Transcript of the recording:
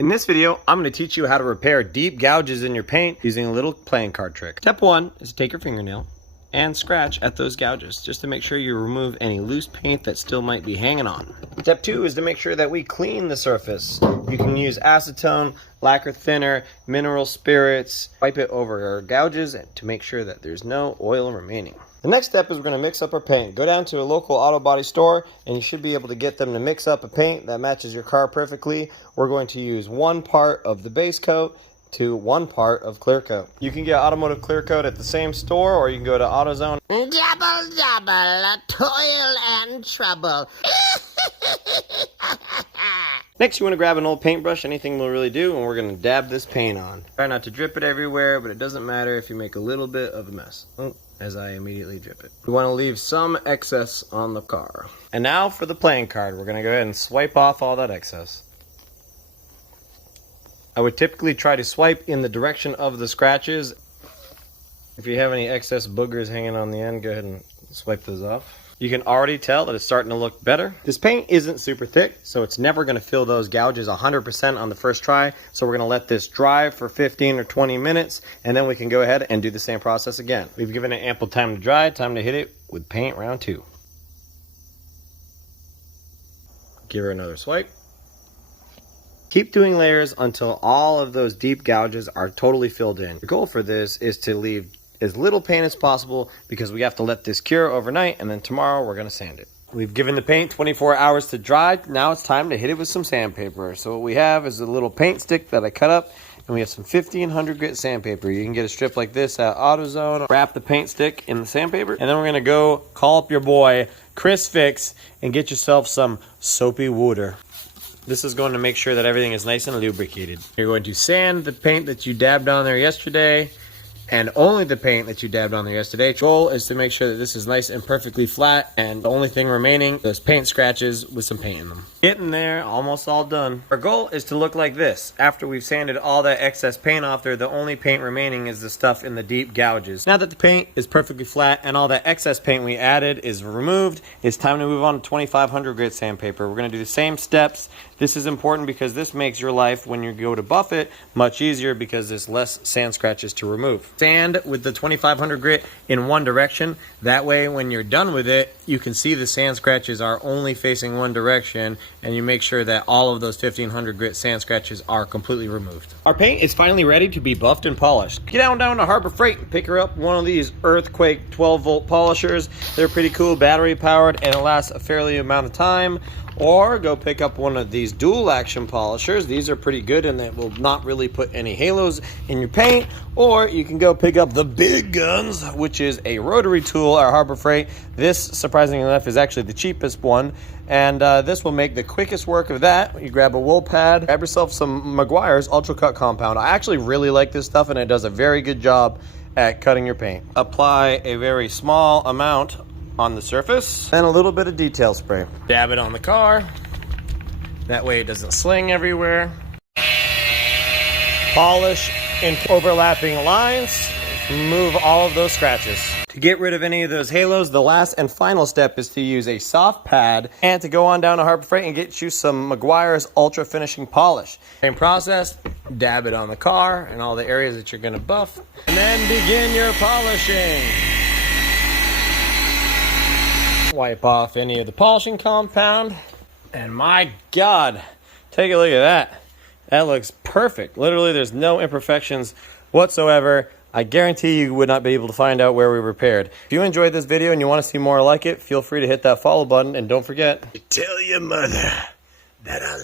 In this video, I'm going to teach you how to repair deep gouges in your paint using a little playing card trick. Step 1 is to take your fingernail and scratch at those gouges just to make sure you remove any loose paint that still might be hanging on. Step 2 is to make sure that we clean the surface. You can use acetone, lacquer thinner, mineral spirits, wipe it over your gouges to make sure that there's no oil remaining. The next step is we're going to mix up our paint. Go down to a local Autobody store and you should be able to get them to mix up a paint that matches your car perfectly. We're going to use 1 part of the base coat to 1 part of clear coat. You can get automotive clear coat at the same store, or you can go to AutoZone. Double, toil and trouble. Next, you want to grab an old paintbrush, anything will really do, and we're going to dab this paint on. Try not to drip it everywhere, but it doesn't matter if you make a little bit of a mess. As I immediately drip it. We want to leave some excess on the car. And now for the playing card. We're going to go ahead and swipe off all that excess. I would typically try to swipe in the direction of the scratches. If you have any excess boogers hanging on the end, go ahead and swipe those off. You can already tell that it's starting to look better. This paint isn't super thick, so it's never going to fill those gouges 100% on the first try. So we're going to let this dry for 15 or 20 minutes, and then we can go ahead and do the same process again. We've given it ample time to dry, time to hit it with paint round 2. Give her another swipe. Keep doing layers until all of those deep gouges are totally filled in. The goal for this is to leave as little paint as possible because we have to let this cure overnight, and then tomorrow we're going to sand it. We've given the paint 24 hours to dry. Now it's time to hit it with some sandpaper. So what we have is a little paint stick that I cut up, and we have some 1500 grit sandpaper. You can get a strip like this at AutoZone. Wrap the paint stick in the sandpaper, and then we're going to go call up your boy Chris Fix and get yourself some soapy water. This is going to make sure that everything is nice and lubricated. You're going to sand the paint that you dabbed on there yesterday, and only the paint that you dabbed on there yesterday. Goal is to make sure that this is nice and perfectly flat, and the only thing remaining, those paint scratches with some paint in them. Getting there, almost all done. Our goal is to look like this. After we've sanded all that excess paint off there, the only paint remaining is the stuff in the deep gouges. Now that the paint is perfectly flat and all that excess paint we added is removed, it's time to move on to 2500 grit sandpaper. We're going to do the same steps. This is important because this makes your life, when you go to buff it, much easier because there's less sand scratches to remove. Sand with the 2500 grit in one direction. That way, when you're done with it, you can see the sand scratches are only facing one direction, and you make sure that all of those 1500 grit sand scratches are completely removed. Our paint is finally ready to be buffed and polished. Get down to Harbor Freight and pick her up one of these Earthquake 12-volt polishers. They're pretty cool, battery powered, and it lasts a fairly amount of time. Or go pick up one of these dual action polishers. These are pretty good and they will not really put any halos in your paint. Or you can go pick up the big guns, which is a rotary tool at Harbor Freight. This, surprisingly enough, is actually the cheapest one. And this will make the quickest work of that. You grab a wool pad, grab yourself some Meguiar's Ultra Cut Compound. I actually really like this stuff and it does a very good job at cutting your paint. Apply a very small amount on the surface, and a little bit of detail spray. Dab it on the car. That way it doesn't sling everywhere. Polish in overlapping lines. Remove all of those scratches. To get rid of any of those halos, the last and final step is to use a soft pad and to go on down to Harbor Freight and get you some Meguiar's Ultra Finishing Polish. Same process, dab it on the car and all the areas that you're going to buff, and then begin your polishing. Wipe off any of the polishing compound, and my God, take a look at that. That looks perfect. Literally, there's no imperfections whatsoever. I guarantee you would not be able to find out where we repaired. If you enjoyed this video and you want to see more like it, feel free to hit that follow button, and don't forget to tell your mother that I